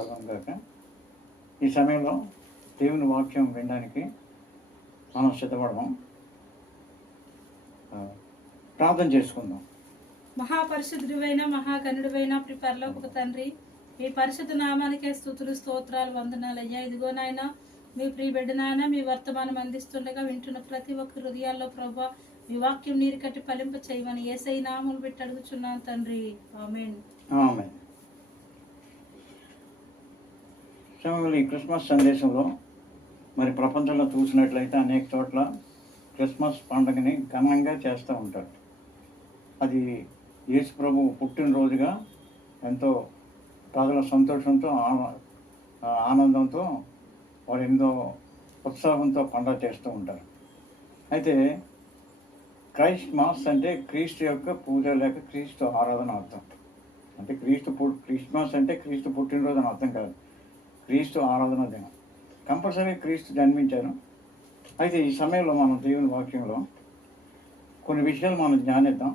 కలగం కాక ఈ సమయంలో దేవుని వాక్యం వినడానికి మనం సిద్ధపడదాం. ఆ, ప్రార్థన చేసుకుందాం. మహాపరిశుద్ధుడైన మహాగణుడైన ప్రి పరలోక తండ్రి మీ పరిశుద్ధ నామానికే స్థుతులు స్తోత్రాలు వందనాలు అయ్యా ఇదిగో నాయన మీ ప్రియ బిడ్డ నాయన మీ వర్తమానం అందిస్తుండగా వింటున్న ప్రతి ఒక్క హృదయాల్లో ప్రభా మీ వాక్యం నీరు కట్టి ఫలింప చేయమని ఏసై నామములు పెట్టి అడుగుచున్నాను తండ్రి. ఆమెన్. ఆమె సమయంలో ఈ క్రిస్మస్ సందేశంలో మరి ప్రపంచంలో చూసినట్లయితే అనేక చోట్ల క్రిస్మస్ పండుగని ఘనంగా చేస్తూ ఉంటారు. అది యేసు ప్రభు పుట్టినరోజుగా ఎంతో ప్రజల సంతోషంతో ఆనందంతో వారు ఎంతో ఉత్సాహంతో పండుగ చేస్తూ ఉంటారు. అయితే క్రైస్ట్ మాస్ అంటే క్రీస్తు యొక్క పూజ లేక క్రీస్తు ఆరాధన అర్థం. అంటే క్రీస్తు పు క్రిస్మస్ అంటే క్రీస్తు పుట్టినరోజు అని అర్థం కాదు. క్రీస్తు ఆరాధన దినం. కంపల్సరీ క్రీస్తు జన్మించారు. అయితే ఈ సమయంలో మనం దేవుని వాక్యంలో కొన్ని విషయాలు మనం జ్ఞానిద్దాం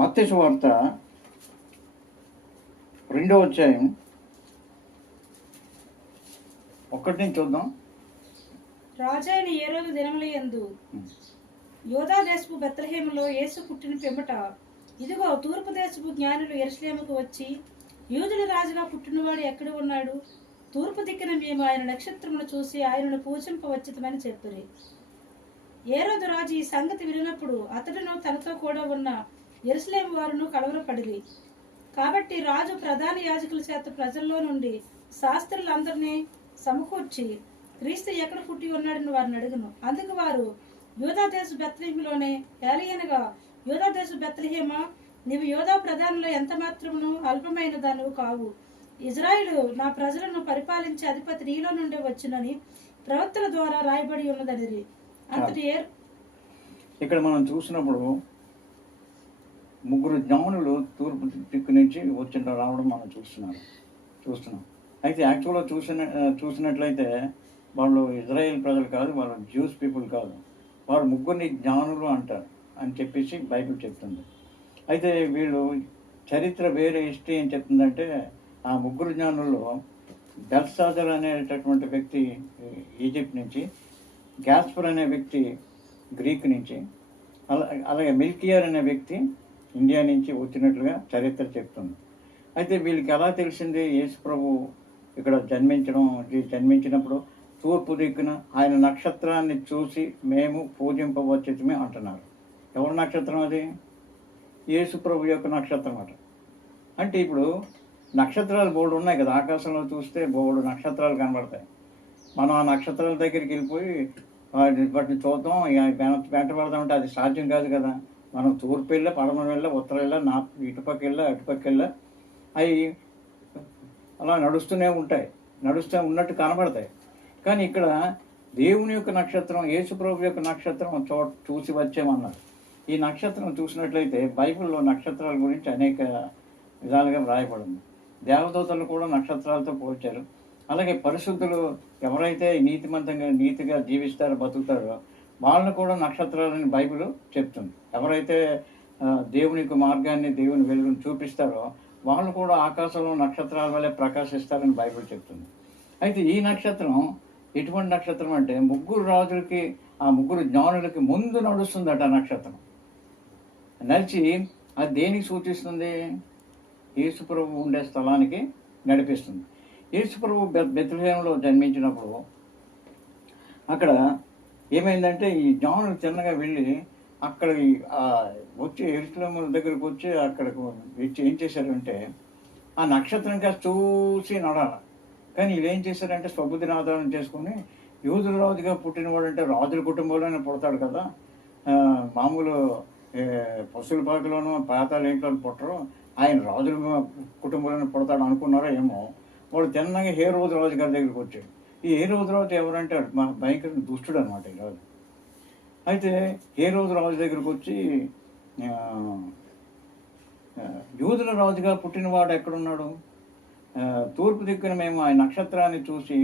మత్స్సు వార్త రెండో అధ్యాయం ఒక్కటి నుంచి చూద్దాం. రాజైన ఏ రోజు దినముల యందు యోధా దేశపు బెత్లహేములో యేసు పుట్టిన పిమ్మట ఇదిగో తూర్పు దేశపు జ్ఞానులు ఎరుసలేముకు వచ్చి యూదుల రాజుగా పుట్టినవాడు ఎక్కడ ఉన్నాడు? తూర్పు దిక్కున మేము ఆయన నక్షత్రమును చూసి ఆయనను పూజింపవచ్చితమని చెప్పిరి. ఏరోదు రాజు ఈ సంగతి వినినప్పుడు అతడును తనతో కూడా ఉన్న ఎరుసలేం వారును కలవరపడిరి. కాబట్టి రాజు ప్రధాన యాజకుల చేత ప్రజల్లో నుండి శాస్త్రులందరినీ సమకూర్చి క్రీస్తు ఎక్కడ పుట్టి ఉన్నాడని వారిని అడుగును. అందుకు వారు యూధాదేశ బెత్లహేములోనే ఏలయనగా యోధాదేశ బెత్లహేమా నీవు యోధా ప్రధానంలో ఎంత మాత్రమును అల్పమైన దానివు కావు. ఇజ్రాయిలు నా ప్రజలను పరిపాలించే అధిపతి నీలో నుండి వచ్చునని ప్రవక్తల ద్వారా రాయబడి ఉన్నదనిది. అంతటి ఇక్కడ మనం చూసినప్పుడు ముగ్గురు జ్ఞానులు తూర్పు దిక్కు నుంచి వచ్చిన రావడం మనం చూస్తున్నాం చూస్తున్నాం. అయితే యాక్చువల్గా చూసిన చూసినట్లయితే వాళ్ళు ఇజ్రాయెల్ ప్రజలు కాదు వాళ్ళు జ్యూస్ పీపుల్ కాదు. వారు ముగ్గురిని జ్ఞానులు అంటారు అని చెప్పేసి బైబిల్ చెప్తుంది. అయితే వీళ్ళు చరిత్ర వేరే హిస్టరీ ఏం చెప్తుందంటే ఆ ముగ్గురు జ్ఞానుల్లో బెల్సాదర్ అనేటటువంటి వ్యక్తి ఈజిప్ట్ నుంచి గ్యాస్పర్ అనే వ్యక్తి గ్రీక్ నుంచి అలా అలాగే మిల్కియర్ అనే వ్యక్తి ఇండియా నుంచి వచ్చినట్లుగా చరిత్ర చెప్తుంది. అయితే వీళ్ళకి ఎలా తెలిసింది యేసు ప్రభు ఇక్కడ జన్మించడం? జన్మించినప్పుడు తూర్పు దిక్కున ఆయన నక్షత్రాన్ని చూసి మేము పూజింపవచ్చమే అంటున్నారు. ఎవరి నక్షత్రం అది? యేసు ప్రభు యొక్క నక్షత్రం అట. అంటే ఇప్పుడు నక్షత్రాలు బోర్డు ఉన్నాయి కదా ఆకాశంలో చూస్తే బోర్డు నక్షత్రాలు కనబడతాయి. మనం ఆ నక్షత్రాల దగ్గరికి వెళ్ళిపోయి వాటిని వాటిని చూద్దాం ఇక వెంట పడదామంటే అది సాధ్యం కాదు కదా. మనం తూర్పు వెళ్ళా పడమర వెళ్ళా ఉత్తరం వెళ్ళా నా ఇటుపక్క వెళ్ళా అటుపక్క వెళ్ళా అవి అలా నడుస్తూనే ఉంటాయి. నడుస్తూ ఉన్నట్టు కనబడతాయి. కానీ ఇక్కడ దేవుని యొక్క నక్షత్రం యేసుప్రభు యొక్క నక్షత్రం చూ చూసి వచ్చామన్నారు. ఈ నక్షత్రం చూసినట్లయితే బైబిల్లో నక్షత్రాల గురించి అనేక విధాలుగా వ్రాయబడింది. దేవదూతలు కూడా నక్షత్రాలతో పోల్చారు. అలాగే పరిశుద్ధులు ఎవరైతే నీతిమంతంగా నీతిగా జీవిస్తారో బతుకుతారో వాళ్ళను కూడా నక్షత్రాలని బైబిల్ చెప్తుంది. ఎవరైతే దేవునికి దేవుని మార్గాన్ని దేవుని వెలుగును చూపిస్తారో వాళ్ళు కూడా ఆకాశంలో నక్షత్రాల వల్లే ప్రకాశిస్తారని బైబిల్ చెప్తుంది. అయితే ఈ నక్షత్రం ఎటువంటి నక్షత్రం అంటే ముగ్గురు రాజులకి ఆ ముగ్గురు జ్ఞానులకి ముందు నడుస్తుందట నక్షత్రం. నడిచి అది దేనికి సూచిస్తుంది? యేసుప్రభు ఉండే స్థలానికి నడిపిస్తుంది. యేసుప్రభు బె జన్మించినప్పుడు అక్కడ ఏమైందంటే ఈ జ్ఞానులు చిన్నగా వెళ్ళి అక్కడ వచ్చి ఎరుసలేము దగ్గరకు వచ్చి అక్కడకు వచ్చి ఏం చేశారంటే ఆ నక్షత్రం కాస్త చూసి నడాలి కానీ వీళ్ళు ఏం చేశారంటే స్వబుద్ధిని ఆధారం చేసుకుని యూదుల రాజుగా పుట్టినవాడు అంటే రాజుల కుటుంబంలోనే పుడతాడు కదా. మామూలు ఏ, పశువుల పాతాలు పాతాల ఇంట్లో పుట్టరు. ఆయన రాజుల కుటుంబంలోనే పుడతాడు అనుకున్నారో ఏమో. వాడు తిన్నగా హే రోజు రాజు గారి దగ్గరికి వచ్చాడు. ఈ ఏ రోజు రాజు ఎవరంటే మా భయంకర దుష్టుడు అనమాట ఈరోజు అయితే ఏ రోజు రాజు దగ్గరికి వచ్చి యూదుల రాజుగా పుట్టినవాడు ఎక్కడున్నాడు? తూర్పు దిక్కున మేము ఆ నక్షత్రాన్ని చూసి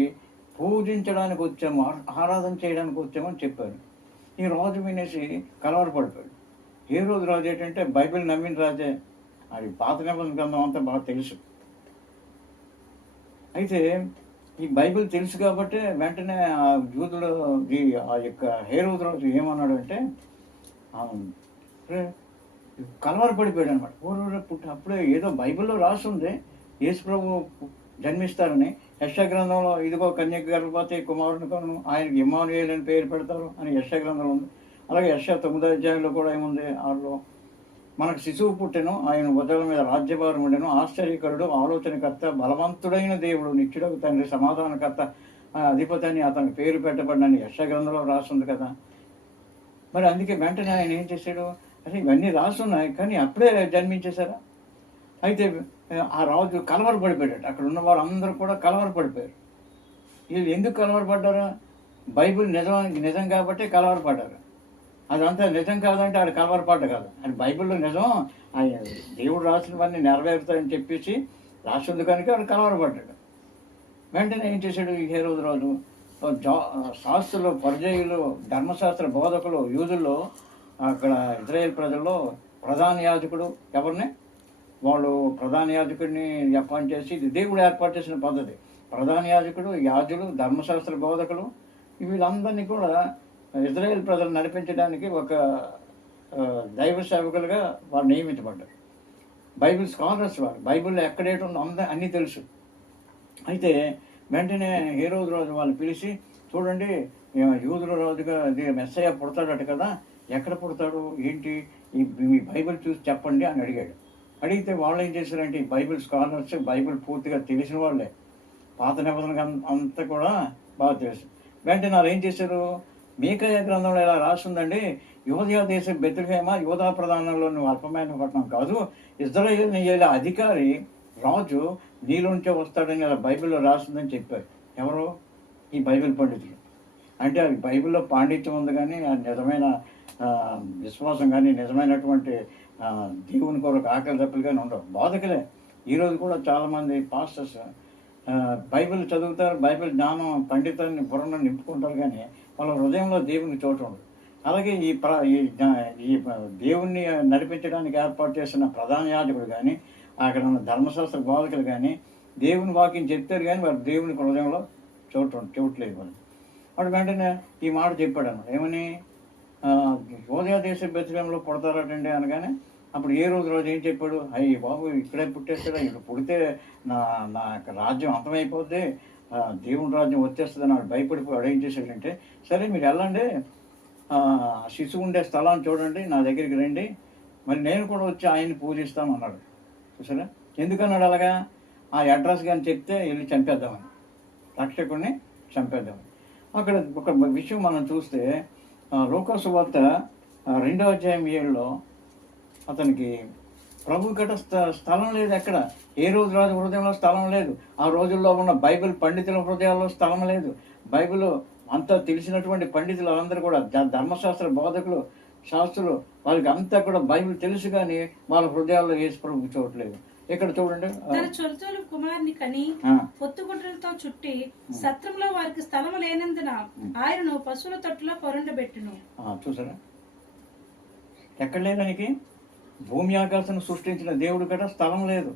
పూజించడానికి వచ్చాము ఆరాధన చేయడానికి వచ్చామని చెప్పారు. ఈ రాజు వినేసి కలవరపడిపోయాడు. ఏ రోజు రాజు ఏంటంటే బైబిల్ నమ్మిన రాజే. అది పాత నిబంధన గ్రంథం అంతా బాగా తెలుసు. అయితే ఈ బైబిల్ తెలుసు కాబట్టి వెంటనే ఆ యూదుడు ఆ యొక్క హేరోదు ఏమన్నాడు అంటే కలవర పడిపోయాడు అనమాట ఊరు పుట్టి అప్పుడే ఏదో బైబిల్లో రాస్తుంది యేసు ప్రభు జన్మిస్తారని. యశగ్రంథంలో ఇదిగో కన్యక గర్భపతి కుమారుని కొను ఆయనకి ఇమానుయేల్ అని పేరు పెడతారు అని యశగ్రంథంలో ఉంది. అలాగే యశ తొమ్మిదో అధ్యాయంలో కూడా ఏముంది? ఆరులో మనకు శిశువు పుట్టెను ఆయన ఉదయం మీద రాజ్యభారం ఉండెను. ఆశ్చర్యకరుడు ఆలోచనకర్త బలవంతుడైన దేవుడు నిత్యుడకు తండ్రి సమాధానకర్త ఆ అధిపతి అని అతనికి పేరు పెట్టబడినని యశ గ్రంథంలో రాస్తుంది కదా. మరి అందుకే వెంటనే ఆయన ఏం చేశాడు? అసలు ఇవన్నీ రాస్తున్నాయి కానీ అప్పుడే జన్మించేశారా? అయితే ఆ రాజు కలవర పడిపోయాడు అక్కడ ఉన్న వాళ్ళందరూ కూడా కలవర పడిపోయారు వీళ్ళు ఎందుకు కలవరపడ్డారు? బైబిల్ నిజం నిజం కాబట్టి కలవరపడ్డారు. అదంతా నిజం కాదంటే ఆడు కలవరపాటు కాదు. అది బైబిల్లో నిజం. ఆయన దేవుడు రాసినవన్నీ నెరవేరుతాయని చెప్పేసి రాసింది కనుక ఆడు కలవరపడ్డాడు. వెంటనే ఏం చేశాడు ఈ హేరోదు రాజు? జా శాస్త్రులు పరిజయులు ధర్మశాస్త్ర బోధకులు యూదుల్లో అక్కడ ఇజ్రాయేల్ ప్రజల్లో ప్రధాన యాజకుడు ఎవరిని? వాళ్ళు ప్రధాన యాజకుడిని అపాయింట్ చేసి ఇది దేవుడు ఏర్పాటు చేసిన పద్ధతి. ప్రధాన యాజకుడు యాజులు ధర్మశాస్త్ర బోధకులు వీళ్ళందరినీ కూడా ఇజ్రాయెల్ ప్రజలు నడిపించడానికి ఒక దైవ సేవకులుగా వారు నియమించబడ్డారు. బైబిల్ స్కాలర్స్ వారు. బైబిల్లో ఎక్కడేటి ఉందో అంద అన్నీ తెలుసు. అయితే వెంటనే హీరో రోజు వాళ్ళు పిలిచి చూడండి యూదుల రోజుగా మెస్సయ్య పుడతాడట కదా ఎక్కడ పుడతాడు ఏంటి ఈ మీ బైబిల్ చూసి చెప్పండి అని అడిగాడు. అడిగితే వాళ్ళు ఏం చేశారంటే ఈ బైబిల్ స్కాలర్స్ బైబిల్ పూర్తిగా తెలిసిన వాళ్ళే. పాత నిబంధనకు అంత- అంతా కూడా బాగా తెలుసు. వెంటనే వాళ్ళు ఏం చేశారు? మీకయ్య గ్రంథంలో ఇలా రాస్తుందండి యోధయా దేశం బెతులహేమ యోధా ప్రధానంలోని అల్పమైన పట్టణం కాదు ఇజ్రాయేల్ అధికారి రాజు నీలోంచే వస్తాడని ఇలా బైబిల్లో రాస్తుందని చెప్పారు. ఎవరు? ఈ బైబిల్ పండితులు. అంటే అది బైబిల్లో పాండిత్యం ఉంది కానీ ఆ నిజమైన విశ్వాసం కానీ నిజమైనటువంటి దేవుని కొరకు ఆకలి తప్పులు కానీ ఉండవు. బోధకులే. ఈరోజు కూడా చాలామంది పాస్టర్స్ బైబిల్ చదువుతారు బైబిల్ జ్ఞానం పండితాన్ని బుర్రను నింపుకుంటారు కానీ వాళ్ళ హృదయంలో దేవుని చోటు ఉండదు అలాగే ఈ ప్ర ఈ జ్ఞా- ఈ దేవుణ్ణి నడిపించడానికి ఏర్పాటు చేసిన ప్రధాన యాజకుడు కానీ అక్కడ ఉన్న ధర్మశాస్త్ర బోధకులు కానీ దేవుని వాక్యం చెప్తారు కానీ వారు దేవుని హృదయంలో చోటు చోట్లేదు వాళ్ళు వాడు వెంటనే ఈ మాట చెప్పాడు అన్నమాట ఏమని యోధయా దేశ బెత్తులంలో పుడతారటండి అనగానే అప్పుడు ఏ రోజు రోజు ఏం చెప్పాడు? అయ్యి బాబు ఇక్కడే పుట్టేస్తాడా ఇక్కడ పుడితే నా నా యొక్క రాజ్యం అంతమైపోద్ది దేవుని రాజ్యం వచ్చేస్తుంది అని వాడు భయపడిపోయాడు ఏం చేశాడంటే సరే మీరు వెళ్ళండి. శిశువు ఉండే స్థలాన్ని చూడండి నా దగ్గరికి రండి. మరి నేను కూడా వచ్చి ఆయన్ని పూజిస్తాను అన్నాడు. చూసారా? ఎందుకన్నాడు అలాగా? ఆ అడ్రస్ కానీ చెప్తే వెళ్ళి చంపేద్దామని. రక్షకుడిని చంపేద్దామని. అక్కడ ఒక విషయం మనం చూస్తే లోకసు వార్త రెండవ అధ్యాయం ఏడులో అతనికి ప్రభు గట స్థ- స్థలం లేదు ఎక్కడ? ఏ రోజు రాజు హృదయంలో స్థలం లేదు? ఆ రోజుల్లో ఉన్న బైబిల్ పండితుల హృదయాల్లో స్థలం లేదు. బైబిల్ అంతా తెలిసినటువంటి పండితులు అందరూ కూడా ధర్మశాస్త్ర బోధకులు శాస్త్రులు వాళ్ళకి అంతా కూడా బైబిల్ తెలుసు కానీ వాళ్ళ హృదయాల్లో యేసు ప్రభు చూడట్లేదు. ఇక్కడ చూడండి? తన కుమారుని కని ఆ, పొత్తుగుడ్రలతో చుట్టి సత్రంలో వారికి స్థలం లేనందున ఆయనను పశువుల తొట్టులో పొరండబెట్టును. చూసారా? ఎక్కడ లేదానికి భూమి ఆకాశం సృష్టించిన దేవుడు కట స్థలం లేదు.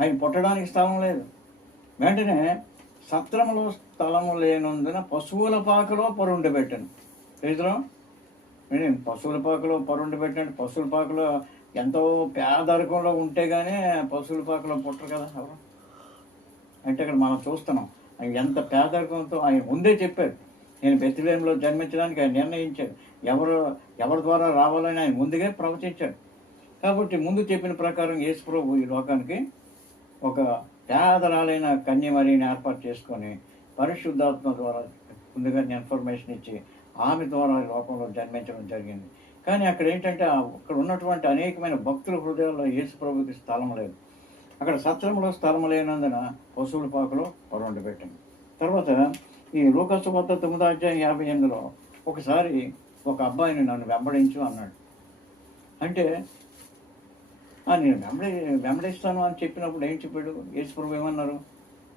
ఆయన పుట్టడానికి స్థలం లేదు. వెంటనే సత్రములో స్థలము లేనందున పశువుల పాకలో పరుండి పెట్టాను రైతులో పశువుల పాకలో పరుండి పెట్టాడు పశువుల పాకలో ఎంతో పేదరికంలో ఉంటే కానీ పశువుల పాకలో పుట్టరు కదా ఎవరు? అంటే ఇక్కడ మనం చూస్తున్నాం ఆయన ఎంత పేదరికంతో ఆయన ముందే చెప్పారు. నేను బెత్తిలేంలో జన్మించడానికి ఆయన నిర్ణయించాడు ఎవరు ఎవరి ద్వారా రావాలని ఆయన ముందుగా ప్రవచించాడు. కాబట్టి ముందు చెప్పిన ప్రకారం యేసుప్రభు ఈ లోకానికి ఒక పేదరాలైన కన్యమరిని ఏర్పాటు చేసుకొని పరిశుద్ధాత్మ ద్వారా ముందుగా ఇన్ఫర్మేషన్ ఇచ్చి ఆమె ద్వారా ఈ లోకంలో జన్మించడం జరిగింది. కానీ అక్కడ ఏంటంటే అక్కడ ఉన్నటువంటి అనేకమైన భక్తుల హృదయాల్లో యేసు ప్రభుకి స్థలం లేదు. అక్కడ సత్రంలో స్థలం లేనందున పశువుల పాకలో పొరవండి పెట్టింది తర్వాత ఈ లోకసు వద్ద తొమ్మిదో అధ్యాయం యాభై ఎనిమిదిలో ఒకసారి ఒక అబ్బాయిని నన్ను వెంబడించు అన్నాడు. అంటే నేను వెంబడి వెంబడిస్తాను అని చెప్పినప్పుడు ఏం చెప్పాడు? యేసుప్రభు ఏమన్నారు?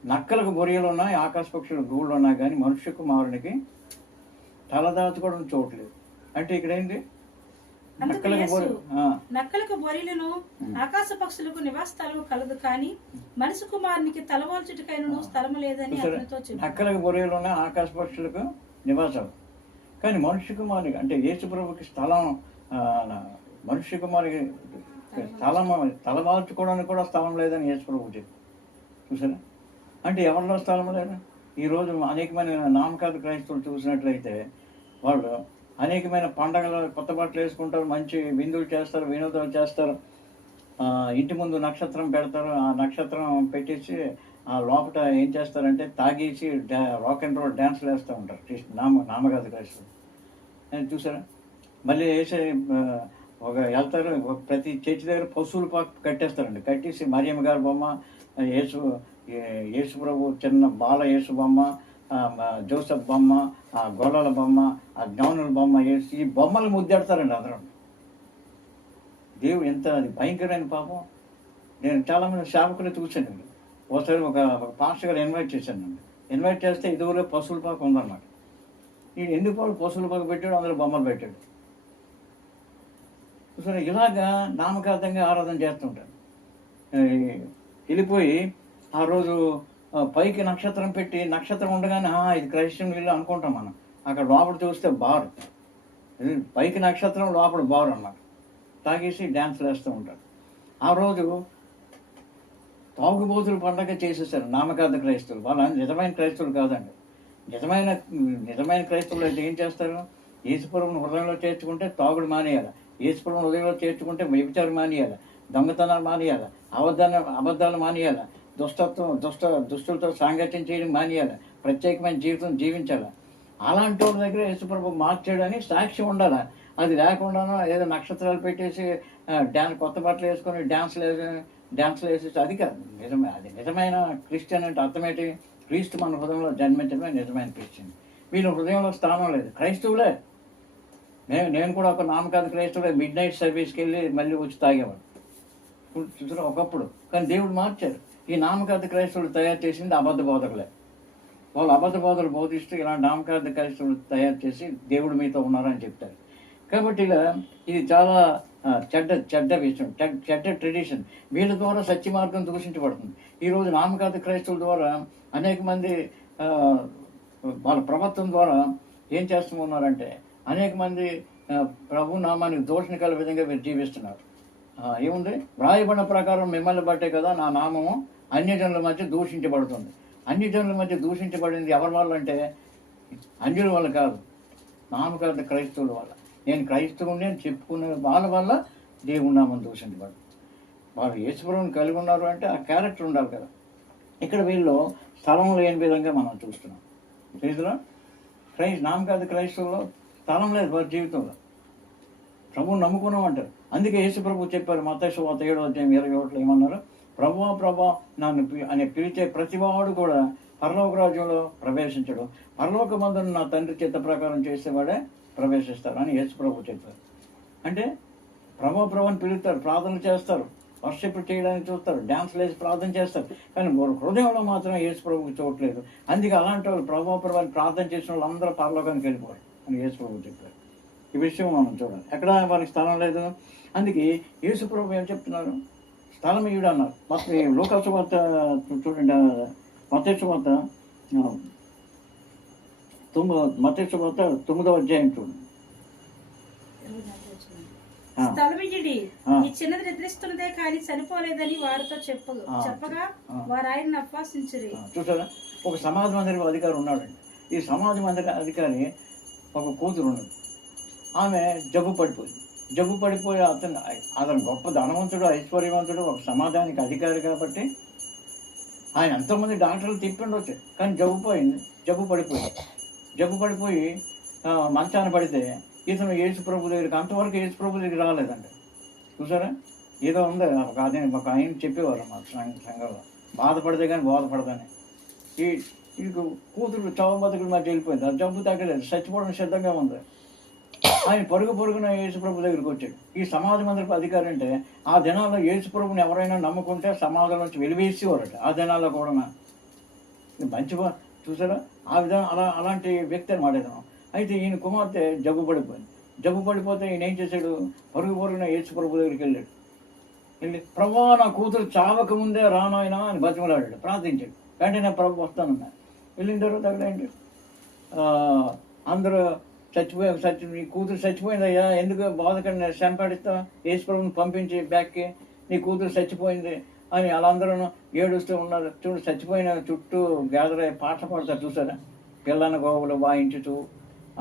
నక్కలకు బొరియలు ఉన్నాయి ఆకాశ పక్షులు గూళ్ళు ఉన్నాయి కానీ మనుష్య కుమారునికి తలదాచుకోవడం చూడలేదు అంటే ఇక్కడ ఏంటి? నక్కలకు బొరిలను ఆకాశ పక్షులకు నివాస స్థలం కలదు కానీ మనిషి కుమారునికి తలవాల్చుటికైనను స్థలము లేదని నక్కలకు బొరియలు ఉన్నాయి ఆకాశ పక్షులకు నివాసాలు కానీ మనుష్య కుమారునికి అంటే యేసు ప్రభుకి స్థలం మనుష్య కుమారికి తలమీ తల మార్చుకోవడానికి కూడా స్థలం లేదని యేసుప్రభు చెప్పి చూసారా అంటే ఎవరిలో స్థలం లేదు? ఈరోజు అనేకమైన నామకాలు క్రైస్తవులు చూసినట్లయితే వాళ్ళు అనేకమైన పండగలు కొత్త బట్టలు వేసుకుంటారు మంచి విందులు చేస్తారు వినోదాలు చేస్తారు. ఇంటి ముందు నక్షత్రం పెడతారు. ఆ నక్షత్రం పెట్టేసి ఆ లోపల ఏం చేస్తారంటే తాగేసి డా రాక్ అండ్ రోల్ డ్యాన్స్లు వేస్తూ ఉంటారు. నామ నామగాది క్రైస్తవులు. చూసారా మళ్ళీ వేసే ఒక వెళ్తారు ఒక ప్రతి చర్చి దగ్గర పశువులు కట్టేస్తారండి. కట్టేసి మరియమ్మ గారి బొమ్మ యేసు యేసు ప్రభు చిన్న బాల యేసు బొమ్మ జోసఫ్ బొమ్మ ఆ గొల్లల బొమ్మ ఆ జ్ఞానుల బొమ్మ వేసి ఈ బొమ్మలు ముద్దెడతారండి అందరూ. దేవుడు ఎంత అది భయంకరమైన పాపం. నేను చాలామంది సేవకులు చూశానండి. ఒకసారి ఒక పాస్టర్ గారు ఇన్వైట్ చేశానండి. ఇన్వైట్ చేస్తే ఇదివరకు పశువుల పాక ఉందన్నమాట. ఈ ఎందుకు వాళ్ళు పశువుల పాక పెట్టాడు అందులో బొమ్మలు పెట్టాడు సరే ఇలాగా నామకార్థంగా ఆరాధన చేస్తుంటారు వెళ్ళిపోయి ఆ రోజు పైకి నక్షత్రం పెట్టి నక్షత్రం ఉండగానే ఇది క్రైస్తవం వీళ్ళు అనుకుంటాం మనం. అక్కడ లోపల చూస్తే బారు. పైకి నక్షత్రం లోపల బారు అన్నమాట. తాగేసి డ్యాన్స్ వేస్తూ ఉంటారు. ఆ రోజు తాగుబోతులు పండగ చేసేసారు నామకార్థ క్రైస్తవులు. వాళ్ళ నిజమైన క్రైస్తవులు కాదండి. నిజమైన నిజమైన క్రైస్తవులు అయితే ఏం చేస్తారు? ఈశ్వరం హృదయంలో చేర్చుకుంటే తాగుడు మానేయాలి. ఈశ్వరం హృదయంలో చేర్చుకుంటే వ్యభిచారం మానేయాలి దొంగతనాలు మానేయాలి అబద్ధాలు అబద్ధాలు మానేయాలి దుష్టత్వం దుష్ట దుష్టులతో సాంగత్యం చేయడం మానేయాలి ప్రత్యేకమైన జీవితం జీవించాలి. అలాంటి వాళ్ళ దగ్గర యేసుప్రభు మార్చాడని సాక్షి ఉండాలి. అది లేకుండానో ఏదో నక్షత్రాలు పెట్టేసి డ్యాన్స్ కొత్త బట్టలు వేసుకొని డ్యాన్స్లు వేసి డ్యాన్స్లు వేసేసి అది కాదు. నిజమే అది నిజమైన క్రిస్టియన్ అంటే అర్థమేంటి? క్రీస్తు మన హృదయంలో జన్మించడమే నిజమైన క్రిస్టియన్. వీళ్ళ హృదయంలో స్థానం లేదు. క్రైస్తవులే నేను నేను కూడా ఒక నామకాది క్రైస్తవుడు. మిడ్ నైట్ సర్వీస్కి వెళ్ళి మళ్ళీ వచ్చి తాగేవాడు. చూసారా ఒకప్పుడు. కానీ దేవుడు మార్చారు ఈ నామకాది క్రైస్తవులు తయారు చేసింది అబద్ధ బోధకులే. వాళ్ళు అబద్ధ బోధలు బోధిస్తూ ఇలా నామకార్థ క్రైస్తవులు తయారు చేసి దేవుడు మీతో ఉన్నారని చెప్తారు. కాబట్టి ఇలా ఇది చాలా చెడ్డ చెడ్డ విషయం. చెడ్డ ట్రెడిషన్. వీళ్ళ ద్వారా సత్య మార్గం దూషించబడుతుంది. ఈరోజు నామకార్థ క్రైస్తవుల ద్వారా అనేక మంది వాళ్ళ ప్రవర్తన ద్వారా ఏం చేస్తూ ఉన్నారంటే అనేక మంది ప్రభు నామానికి దోషణ కల విధంగా వీరు జీవిస్తున్నారు. ఏముంది? వ్రాయబడిన ప్రకారం మిమ్మల్ని బట్టే కదా నా నామము అన్యజనుల మధ్య దూషించబడుతుంది. అన్యజనుల మధ్య దూషించబడింది ఎవరి వల్ల అంటే అన్యుల వల్ల కాదు. నామకార్థ క్రైస్తవుల వల్ల. నేను క్రైస్తవుని అని చెప్పుకునే వాళ్ళ వల్ల దేవుడి నామం దూషించబడు వాళ్ళు యేసుప్రభుని కలిగి ఉన్నారు అంటే ఆ క్యారెక్టర్ ఉండాలి కదా. ఇక్కడ వీళ్ళు స్థలం లేని విధంగా మనం చూస్తున్నాం. తెలుసురా క్రై నామకార్థ క్రైస్తవులో స్థానం లేదు వారి జీవితంలో. ప్రభువు నమ్ముకున్నాం అంటారు అందుకే యేసు ప్రభు చెప్పారు మతేశ్వ వాత ఏడో అధ్యాయం ఇరవై ఒకటిలో ఏమన్నారు? ప్రభా ప్రభా నన్ను పి- అని పిలిచే ప్రతివాడు కూడా పరలోక రాజ్యంలో ప్రవేశించడు. పరలోక మందును నా తండ్రి చిత్త ప్రకారం చేసేవాడే ప్రవేశిస్తారు అని యేసు ప్రభు చెప్పారు. అంటే ప్రభా ప్రభుని పిలుస్తారు ప్రార్థన చేస్తారు వర్షిప్ చేయడానికి చూస్తారు డ్యాన్స్ వేసి ప్రార్థన చేస్తారు. కానీ హృదయంలో మాత్రం యేసు ప్రభుకి చూడలేదు అందుకే అలాంటి వాళ్ళు ప్రభా ప్రభాని ప్రార్థన చేసిన వాళ్ళు అందరూ పరలోకానికి వెళ్ళిపోయారు అని యేసు ప్రభు చెప్పారు. ఈ విషయం మనం చూడాలి. ఎక్కడ వారికి స్థలం లేదు. అందుకే యేసు ప్రభు ఏం చెప్తున్నారు? స్థలం ఇవిడు అన్నారు. మొత్తం ఈ లోకాసు వార్త చూ- చూడండి మతేసు వార్త ఆ, తొమ్మిదో మతేసు వార్త తొమ్మిదవ అధ్యాయం చూడండి. ఈ చిన్నది నిద్రిస్తున్నదే కానీ చనిపోలేదని వారితో చెప్ప ఆ. చెప్పగా. వారు ఆయన్ని అప్పాసించిరి ఆ, చూసారా? ఒక సమాజ మందిర అధికారి ఉన్నాడండి. ఈ సమాజ మందిర అధికారి ఒక కూతురు ఉన్నది. ఆమె జబ్బు పడిపోయింది. జబ్బు పడిపోయి అతను అతను గొప్ప ధనవంతుడు ఐశ్వర్యవంతుడు ఒక సమాజానికి అధికారి కాబట్టి ఆయన ఎంతోమంది డాక్టర్లు తిప్పిండొచ్చు. కానీ జబ్బు పోయింది. జబ్బు పడిపోయింది. జబ్బు పడిపోయి మంచాన పడితే ఇతను యేసు ప్రభు దగ్గరికి అంతవరకు యేసు ప్రభు దగ్గరికి రాలేదండి చూసారా? ఏదో ఉంది. ఒక ఆయన ఒక ఆయన చెప్పేవారు మా సంఘంలో. బాధపడితే కానీ బోధపడదని. ఈ ఇక కూతురు చవ బతుకుల మధ్య వెళ్ళిపోయింది. ఆ జబ్బు తగ్గలేదు. చచ్చిపోవడం సిద్ధంగా ఉంది. ఆయన పరుగు పరుగున యేసుప్రభు దగ్గరికి వచ్చాడు. ఈ సమాజ మందిరపు అధికారి అంటే ఆ దినాల్లో యేసుప్రభుని ఎవరైనా నమ్ముకుంటే సమాజం నుంచి వెలివేసేవారట. ఆ దినాల్లో కూడా మంచి చూసారా? ఆ విధంగా అలా అలాంటి వ్యక్తి అనమాట అయితే ఈయన కుమార్తె జబ్బు పడిపోయింది. జబ్బు పడిపోతే ఈయన ఏం చేశాడు? పరుగు పరుగున యేసుప్రభు దగ్గరికి వెళ్ళాడు. వెళ్ళి ప్రభా నా కూతురు చావక ముందే రానాయనా? అని బతిమలాడాడు. ప్రార్థించాడు. వెంటనే ప్రభు వస్తానన్నా వెళ్ళిన తర్వాత అక్కడ అందరూ చచ్చిపోయా చచ్చి నీ కూతురు చచ్చిపోయిందయ్యా ఎందుకు బాధకండి శంపాడిస్తా ఏసుప్రభుని పంపించి బ్యాక్కి నీ కూతురు చచ్చిపోయింది అని వాళ్ళందరూ ఏడుస్తూ ఉన్నారు. చూడు చచ్చిపోయిన చుట్టూ గ్యాదర్ అయ్యి పాటలు పాడతారు చూసారా? పిల్లన గోవులు వాయించుతూ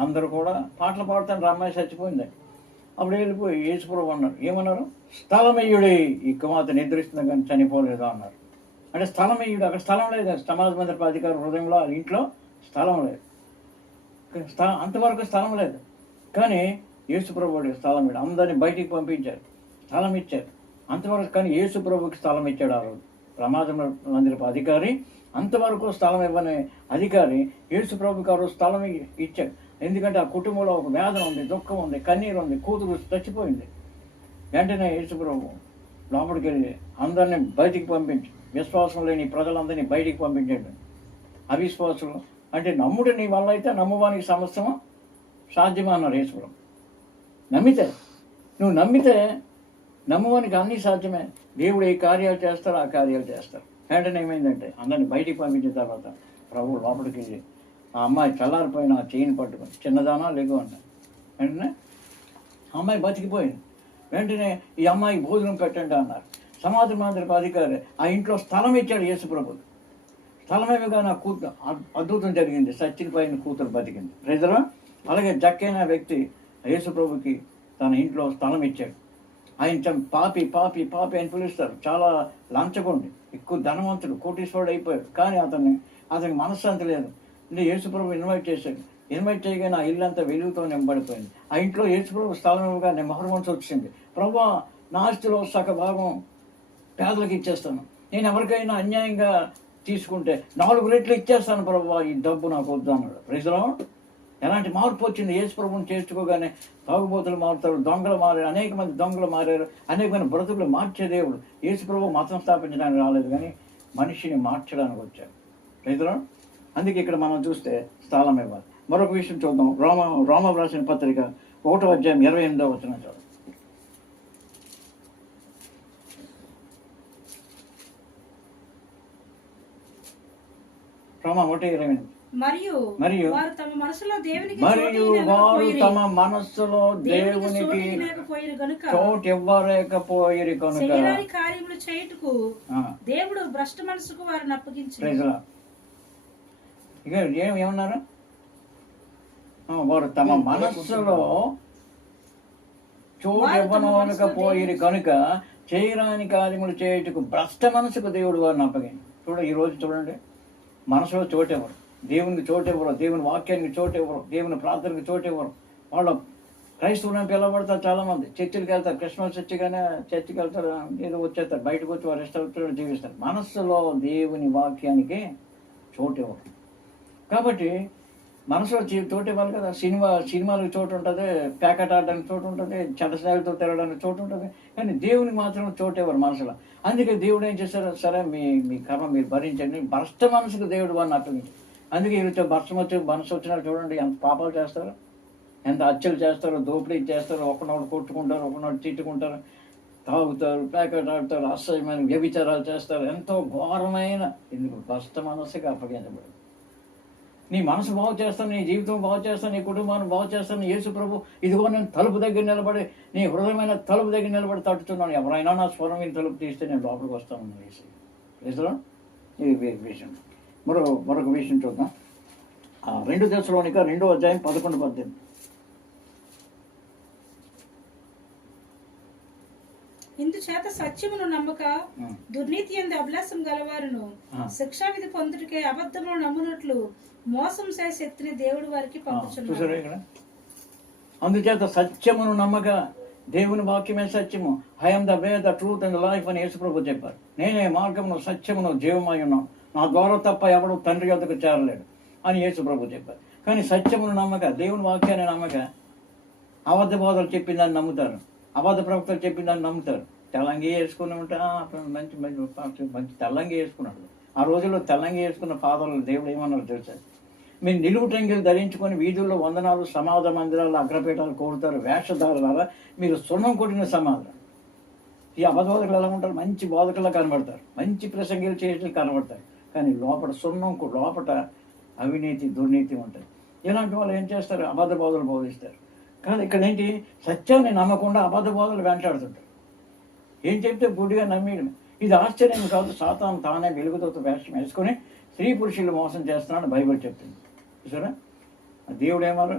అందరూ కూడా పాటలు పాడుతాను అమ్మాయి చచ్చిపోయింది. అప్పుడు వెళ్ళిపోయి ఏసుప్రభు అన్నారు ఏమన్నారు? స్థలమయ్యుడి ఈ కుమార్తె నిద్రిస్తుంది కానీ చనిపోలేదు అన్నారు. అంటే స్థలమయ్యుడు అక్కడ స్థలం లేదు. సమాజ మందిరపు అధికారి హృదయంలో వాళ్ళ ఇంట్లో స్థలం లేదు. స్థలం అంతవరకు స్థలం లేదు. కానీ యేసుప్రభుడి స్థలం ఇవ్వడు అందరిని బయటికి పంపించారు. స్థలం ఇచ్చారు. అంతవరకు కానీ యేసుప్రభుకి స్థలం ఇచ్చాడు ఆ రోజు. ప్రమాద మందిరపు అధికారి అంతవరకు స్థలం ఇవ్వని అధికారి యేసుప్రభుకి ఆ రోజు స్థలం ఇచ్చాడు. ఎందుకంటే ఆ కుటుంబంలో ఒక వేదన ఉంది దుఃఖం ఉంది కన్నీరు ఉంది కూతురు చచ్చిపోయింది. వెంటనే యేసుప్రభు లోపలికి వెళ్ళి అందరిని బయటికి పంపించి విశ్వాసం లేని ప్రజలందరినీ బయటికి పంపించండి. అవిశ్వాసులు. అంటే నమ్ముడు నీ వల్ల అయితే నమ్మువానికి సమస్తము సాధ్యమా అన్నారు ఈశ్వరం నమ్మితే? నువ్వు నమ్మితే నమ్మువానికి అన్నీ సాధ్యమే. దేవుడు ఏ కార్యాలు చేస్తారో ఆ కార్యాలు చేస్తారు. వెంటనే ఏమైందంటే అందరిని బయటికి పంపించిన తర్వాత ప్రభు లోపలికి వెళ్ళి ఆ అమ్మాయి చల్లారిపోయిన ఆ చేయిని పట్టుకొని చిన్నదానా లేకు అన్న వెంటనే ఆ అమ్మాయి బతికిపోయింది. వెంటనే ఈ అమ్మాయికి భోజనం పెట్టండి అన్నారు. సమాజ మందిరపు అధికారి ఆ ఇంట్లో స్థలం ఇచ్చాడు యేసుప్రభు స్థలమేవిగా నా కూతురు అద్భుతం జరిగింది. సచిన్ పైన కూతురు బతికింది. ప్రజలు అలాగే జక్కైన వ్యక్తి యేసుప్రభుకి తన ఇంట్లో స్థలం ఇచ్చాడు. ఆయన పాపి పాపి పాపి అని పిలుస్తారు. చాలా లంచగొండి ఎక్కువ ధనవంతుడు కోటీశ్వరుడు అయిపోయాడు. కానీ అతన్ని అతనికి మనశ్శాంతి లేదు. అంటే యేసుప్రభు ఇన్వైట్ చేశాడు. ఇన్వైట్ చేయగానే ఆ అంతా వెలుగుతో నింబడిపోయింది ఆ ఇంట్లో యేసుప్రభు స్థలంగా మొహరమంచి వచ్చింది. ప్రభు నా ఆస్తిలో సగ భాగం పేదలకు ఇచ్చేస్తాను నేను ఎవరికైనా అన్యాయంగా తీసుకుంటే నాలుగు రెట్లు ఇచ్చేస్తాను ప్రభు ఈ డబ్బు నాకు వద్దు అన్నాడు. ప్రజలు ఎలాంటి మార్పు వచ్చింది? యేసు ప్రభుని చేర్చుకోగానే తాగుబోతులు మారుతారు దొంగలు మారారు అనేక మంది దొంగలు మారారు అనేక మంది బ్రతుకులు మార్చే దేవుడు. యేసు ప్రభు మతం స్థాపించడానికి రాలేదు కానీ మనిషిని మార్చడానికి వచ్చాడు. రైతులు అందుకే ఇక్కడ మనం చూస్తే స్థలం ఇవ్వాలి. మరొక విషయం చూద్దాం. రోమ రోమ రాసిన పత్రిక ఒకటో అధ్యాయం ఇరవై ఎనిమిదో వచ్చిన చూద్దాం. రోమ ఒకటి ఇరవై. మరియు మరియు వారు తమ మనసులో దేవునికి మరియు చోటు వారు ఇవ్వలేకపోయిరి. తమ మనస్సులో దేవునికి చోటు ఇవ్వలేకపోయిరి కనుక చేయరాని కార్యములు చేయుటకు దేవుడు భ్రష్ట మనసుకు వారిని అప్పగించి ప్రైజ్లా. ఇక ఏం ఏమన్నారు? వారు తమ మనస్సులో చోటు కనుక చేయరాని కార్యములు చేయుటకు భ్రష్ట మనసుకు దేవుడు వారిని అప్పగింది చూడ ఈ రోజు చూడండి. మనసులో చోటు ఇవ్వరు దేవునికి చోటు ఇవ్వరు దేవుని వాక్యానికి చోటు ఇవ్వరు దేవుని ప్రార్థనకి చోటు ఇవ్వరు వాళ్ళు క్రైస్తవులను పిలవబడతారు చాలామంది? చర్చిలకు వెళ్తారు క్రిస్మస్ చర్చిగానే చర్చికి వెళ్తారు ఏదో వచ్చేస్తారు బయటకు వచ్చి వారు ఇష్టపడుతున్న జీవిస్తారు. మనస్సులో దేవుని వాక్యానికి చోటు ఇవ్వరు కాబట్టి మనసులో తోటి చోటు ఇవ్వాలి కదా. సినిమా సినిమాలకు చోటు ఉంటుంది ప్యాకెట్ ఆడడానికి చోటు ఉంటుంది చెడ్డ తిరగడానికి చోటు ఉంటుంది. కానీ దేవుని మాత్రం చోటు ఇవ్వరు మనసులో. అందుకే దేవుడు ఏం చేశారు? సరే మీ మీ కర్మ మీరు భరించండి. భ్రష్ట మనసుకు దేవుడు అని అర్థం అందుకే ఈరోజు భర్షం వచ్చి మనసు వచ్చినా చూడండి ఎంత పాపాలు చేస్తారు. ఎంత హత్యలు చేస్తారు దోపిడీ చేస్తారు. ఒకనోడు కొట్టుకుంటారు ఒకనోడు తిట్టుకుంటారు. తాగుతారు ప్యాకెట్ ఆడతారు అసహ్యమైన వ్యభిచారాలు చేస్తారు. ఎంతో ఘోరమైన ఎందుకు? భ్రష్ట మనసుకి అప్పగించబడి నీ మనసు బాగు చేస్తాను నీ జీవితం బాగు చేస్తాను నీ కుటుంబాన్ని బాగు చేస్తాను యేసు ప్రభు. ఇదిగో నేను తలుపు దగ్గర నిలబడి నీ హృదయమైన తలుపు దగ్గర నిలబడి తట్టుతున్నాను ఎవరైనా నా స్వరం ఈ తలుపు తీస్తే నేను లోపలికి వస్తాను వేసి నిజం ఇది విషయం మరో మరొక విషయం చూద్దాం. ఆ రెండు దశలోనిక రెండో అధ్యాయం పదకొండు పద్దెనిమిది. ఇందుచేత సత్యమును నమ్మక. దుర్నీతి ఎందు అభిలాషం గలవారును. శిక్షా విధి పొందుటకే అబద్ధములు నమ్మునట్లు మోసం శక్తిని దేవుడు వారికి అందుచేత సత్యమును నమ్మక దేవుని వాక్యమే సత్యము. I'm the way the truth and life అని యేసుప్రభు చెప్పారు. నేనే మార్గమును సత్యమును జీవమై ఉన్నాను. నా ద్వారా తప్ప ఎవడు తండ్రి యొద్దకు చేరలేడు అని యేసుప్రభు చెప్పారు. కానీ సత్యమును నమ్మక దేవుని వాక్యాన్ని నమ్మక అబద్ధ బోధలు చెప్పిందని నమ్ముతారు. అబద్ధ ప్రవక్తలు చెప్పిందని నమ్ముతారు. తెల్లంగి వేసుకుని ఉంటే మంచి మంచి మంచి తెల్లంగి వేసుకున్నాడు. ఆ రోజుల్లో తెల్లంగి వేసుకున్న ఫాదర్లు దేవుడు ఏమన్నారు తెలుసా? మీరు నిలువుటంగిలు ధరించుకొని వీధుల్లో వందనాలు సమాధ మందిరాలు అగ్రపీఠాలు కోరుతారు వేషధారులారా మీరు సున్నం కొట్టిన సమాధానం ఈ అబద్ధోధకులు ఎలా ఉంటారు? మంచి బోధకుల్లో కనబడతారు. మంచి ప్రసంగిలు చేయటం కనబడతారు. కానీ లోపల సున్నం లోపల అవినీతి దుర్నీతి ఉంటుంది. ఇలాంటి వాళ్ళు ఏం చేస్తారు? అబద్ధ బోధలు బోధిస్తారు. కానీ ఇక్కడ ఏంటి సత్యాన్ని నమ్మకుండా అబద్ధ బోధలు వెంటాడుతుంటాడు ఏం చెప్తే పూర్తిగా నమ్మేయడం. ఇది ఆశ్చర్యం కాదు సాతాను తానే వెలుగుతో వేషం వేసుకొని స్త్రీ పురుషులు మోసం చేస్తున్నాడు బైబిల్ చెప్తుంది. చూసారా? దేవుడు ఏమారు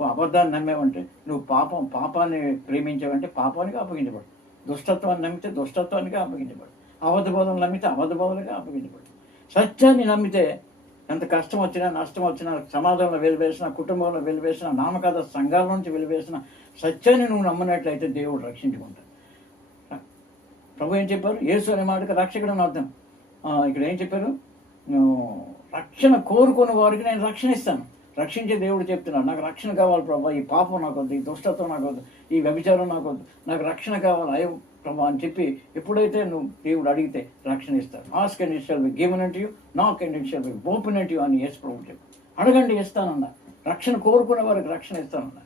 అబద్ధాన్ని నమ్మేవంటే నువ్వు పాపం పాపాన్ని ప్రేమించావంటే పాపానికి అప్పగించబడు. దుష్టత్వాన్ని నమ్మితే దుష్టత్వానికి అప్పగించబడు. అబద్ధ బోధనలు నమ్మితే అబద్ధ బోధనకి అప్పగించబడు. సత్యాన్ని నమ్మితే ఎంత కష్టం వచ్చినా నష్టం వచ్చినా సమాజంలో వెలివేసిన కుటుంబంలో వెలివేసిన నామకథ సంఘాల నుంచి వెలివేసిన సత్యాన్ని నువ్వు నమ్మినట్లయితే దేవుడు రక్షించుకుంటాడు. ప్రభు ఏం చెప్పారు? యేసు అనే మాటకి రక్షకుడు అని అర్థం. ఇక్కడ ఏం చెప్పారు? రక్షణ కోరుకున్న వారికి నేను రక్షణ ఇస్తాను. రక్షించే దేవుడు చెప్తున్నాడు. నాకు రక్షణ కావాలి ప్రభా. ఈ పాపం నాకు వద్దు ఈ దుష్టత్వం నాకు వద్దు ఈ వ్యభిచారం నాకు వద్దు. నాకు రక్షణ కావాలి. అయ్యో ప్రభా అని చెప్పి ఎప్పుడైతే నువ్వు దేవుడు అడిగితే రక్షణ ఇస్తాడు ask and it shall be given unto you knock and it shall be open unto you అని యేసు ప్రభు చెప్పు అడగండి ఇస్తానన్నా. రక్షణ కోరుకునే వారికి రక్షణ ఇస్తానన్నా.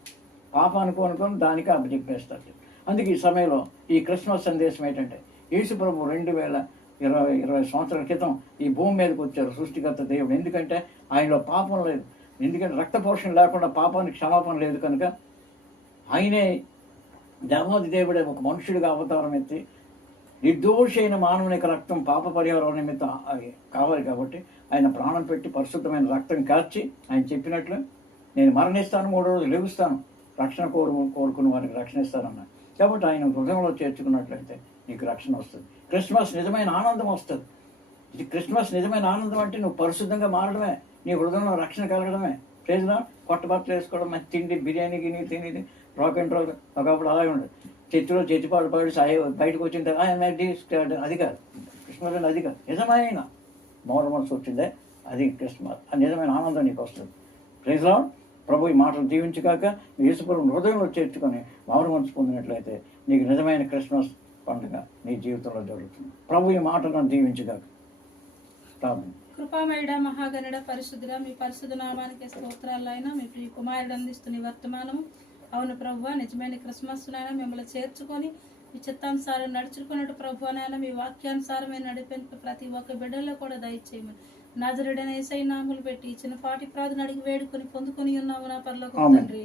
పాప అనుకోనుకొని దానికి అప్పచెప్పేస్తారు అందుకే ఈ సమయంలో ఈ క్రిస్మస్ సందేశం ఏంటంటే యేసు ప్రభు రెండు వేల ఇరవై ఇరవై సంవత్సరాల క్రితం ఈ భూమి మీదకి వచ్చారు సృష్టికర్త దేవుడు. ఎందుకంటే ఆయనలో పాపం లేదు. ఎందుకంటే రక్త పోషణ లేకుండా పాపానికి క్షమాపణ లేదు కనుక ఆయనే దేవాది దేవుడే ఒక మనుషుడిగా అవతారం ఎత్తి నిర్దోషైన మానవుని యొక్క రక్తం పాప పరిహారం నిమిత్తం కావాలి కాబట్టి ఆయన ప్రాణం పెట్టి పరిశుద్ధమైన రక్తం కాల్చి ఆయన చెప్పినట్లు నేను మరణిస్తాను మూడు రోజులు లెగుస్తాను. రక్షణ కోరు కోరుకున్న వారికి రక్షణ ఇస్తానన్నాడు. కాబట్టి ఆయన హృదయంలో చేర్చుకున్నట్లయితే నీకు రక్షణ వస్తుంది. క్రిస్మస్ నిజమైన ఆనందం వస్తుంది. ఇది క్రిస్మస్ నిజమైన ఆనందం అంటే నువ్వు పరిశుద్ధంగా మారడమే. నీ హృదయంలో రక్షణ కలగడమే. చేసినా కొత్త బట్టలు వేసుకోవడం తిండి బిర్యానీ గిని తినేది. రాక్ అండ్ రోల్ ఒకప్పుడు అలాగే ఉండదు. చర్చిలో చర్చిపాటు పాడి సాయి బయటకు వచ్చిన తర్వాత "ఆయన అది కాదు. క్రిస్మస్ అది కాదు. నిజమైన మౌన మనసు వచ్చిందే అది క్రిస్మస్ ఆ నిజమైన ఆనందం నీకు వస్తుంది. ప్రైజ్లో ప్రభు ఈ మాటలు దీవించుకాక యేసుపురం హృదయంలో చేర్చుకొని మౌన మనసు పొందినట్లయితే నీకు నిజమైన క్రిస్మస్ పండుగ నీ జీవితంలో జరుగుతుంది. ప్రభు ఈ మాటలను దీవించుగాక. ప్రార్థన. కృపామయుడ మహాగణుడ పరిశుద్ధుడ మీ పరిశుద్ధ నామానికి స్తోత్రాలైనా మీ ప్రియ కుమారుడు అందిస్తున్న ఈ వర్తమానము. అవును ప్రభు నిజమైన క్రిస్మస్ నైనా మిమ్మల్ని చేర్చుకొని మీ చిత్తానుసారం నడుచుకున్నట్టు ప్రభు నైనా మీ వాక్యానుసారమే నడిపించే ప్రతి ఒక్క బిడ్డల్లో కూడా దయచేయమని నజరుడైన ఏసై నాములు పెట్టి చిన్నపాటి ప్రార్థన అడిగి వేడుకొని పొందుకొని ఉన్నాము నా పర్లోకి. తండ్రి